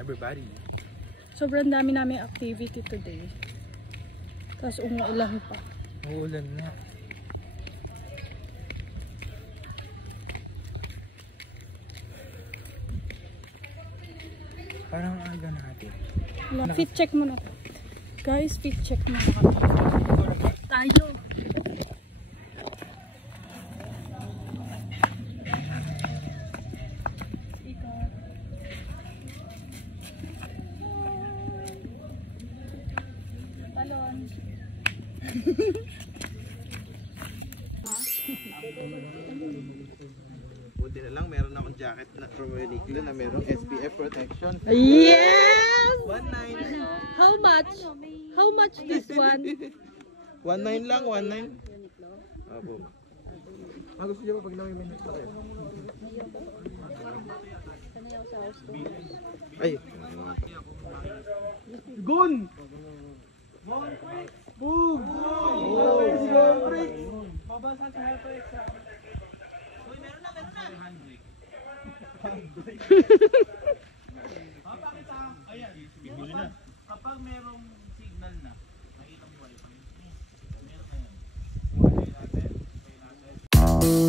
everybody. Sobrang dami namin activity today. Tapos umuulan pa. Uulan na. Parang aga natin. Fit check muna. Guys, fit check muna kami. Tayo. Talon. Buti na lang, meron akong jacket na from Uniqlo na merong SPF protection. Yes! 1.9. How much? How much this one? 1.9 lang, 1.9. Opo. Gusto niyo ba pag nami-minute pa kayo? Ay! Gun! Boom! Oh! Babasa sa HyperX. Uy, meron na! Papakita, ayan, kapag merong signal na, nakita mo wifi, meron na yan. Okay natin. Oh!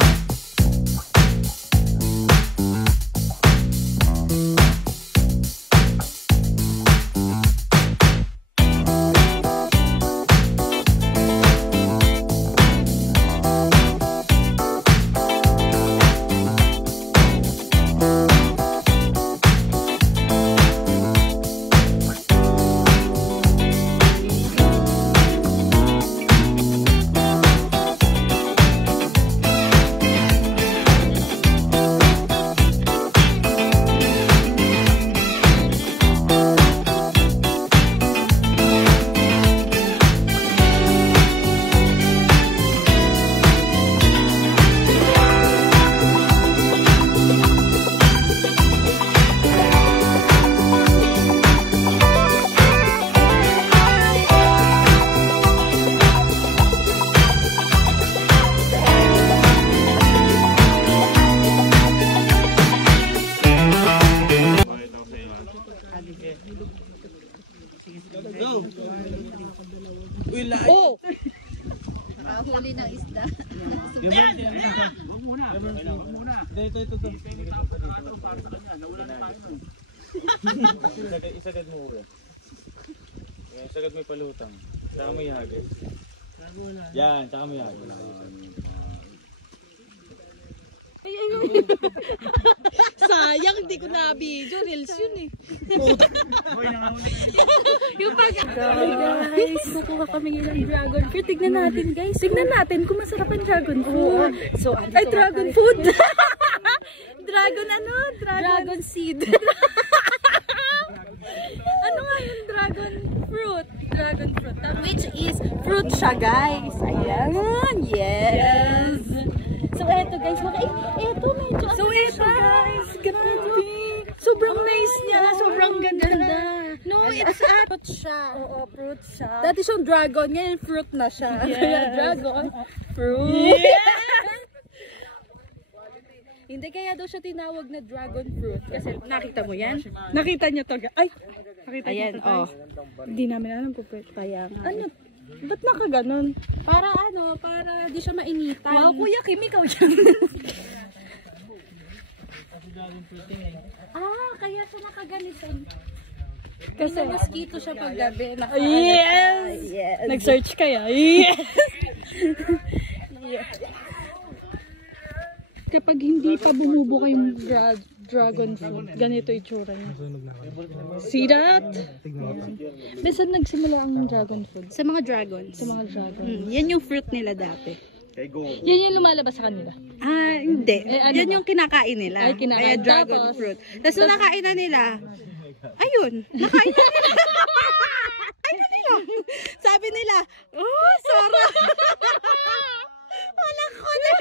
Huli ng isda. Isagad mo uro. Isagad mo yung palutang. Saka mo ihagis. Yan, saka mo ihagis. Sayang, hindi ko na-video. Reels yun eh. Yung pag... Guys, kukuha kami ng dragon fruit. Tignan natin guys. Tignan natin kung masarap ang dragon fruit. So, ay, dragon food. Dragon ano? Dragon seed. Ano nga yung dragon fruit? Dragon fruit. Which is fruit siya guys. Ayan. Yes. So, eto guys. Eto medyo. So, eto guys. Grabe. Sobrang nice niya. Sobrang ganda. No, it's fruit siya. Oo, fruit siya. Dati siyang dragon. Ngayon, fruit na siya. Yes. Kaya dragon. Fruit. Yes. Hindi kaya daw siya tinawag na dragon fruit. Kasi nakita mo yan? Nakita niya to. Ay! Nakita Ayan, niya to. Hindi namin alam kung kaya nga. Ano? Ba't nakaganon? Para ano, para di siya mainitan. Wow, Kuya Kim, ikaw yan. Kaya siya nakaganitan. Kasi mosquito siya pag gabi. Yes! Yes! Nag-search kaya? Yes! Yes! Kapag hindi pa bumubuka yung dragon fruit, ganito itsura niya. See that? Saan nagsimula ang dragon fruit? Sa mga dragons. Sa mga dragon. Yan yung fruit nila dati. Yan yung lumalabas sa kanila? Hindi. Ano yan ba? yung kinakain nila. Ay, kinakain. Kaya dragon Tapos, fruit. Tapos nung nakain na nila, ayun, nakain na nila. Ay na nila. Sabi nila, oh, sarap. Wala ko na.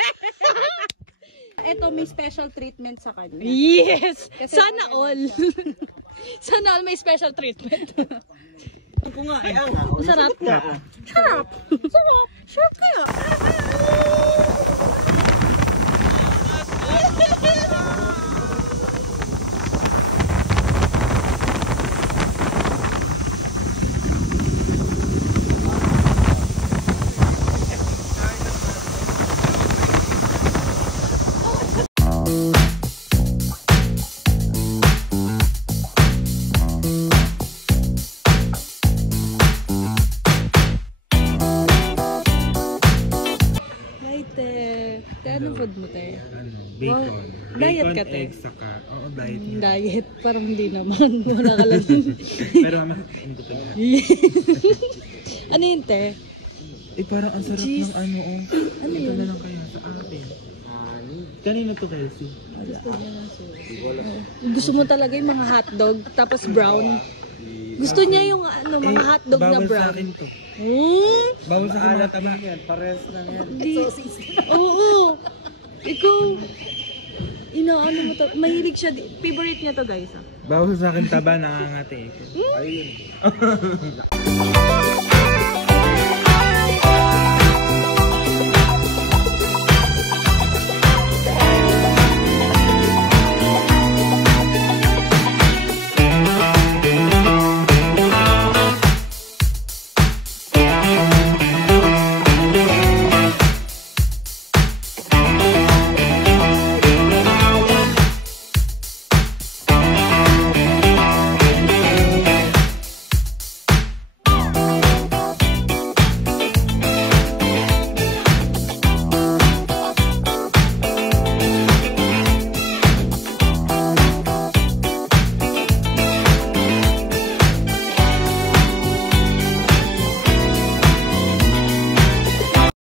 Ito may special treatment sa kanya. Yes! Kasi sana all. Sana all may special treatment. Ako nga, ay Sarap. Sarap. Sarap. Sarap kaya. anong food mo, te? Ano, bacon. Wow. Diet Bacon, ka, te? egg, saka. Oo, diet nga. Diet? Parang hindi naman. Wala ka lang. Pero ano ko talaga. Ano yun, te? Eh, parang ang sarap Cheese. ng ano, oh. Ano Ito yun? na lang kaya sa atin. Kanina to, Kelsey. Gusto mo talaga yung mga hotdog, tapos brown. Gusto niya yung ano, mga hotdog na bawal sa brown. akin to. Hmm? Bawal sa akin mga taba. Di. Oo. Ikaw. Inaano mo to. Mahilig siya. Favorite niya to, guys. Ah. Bawal sa akin taba, nangangati. Ayun.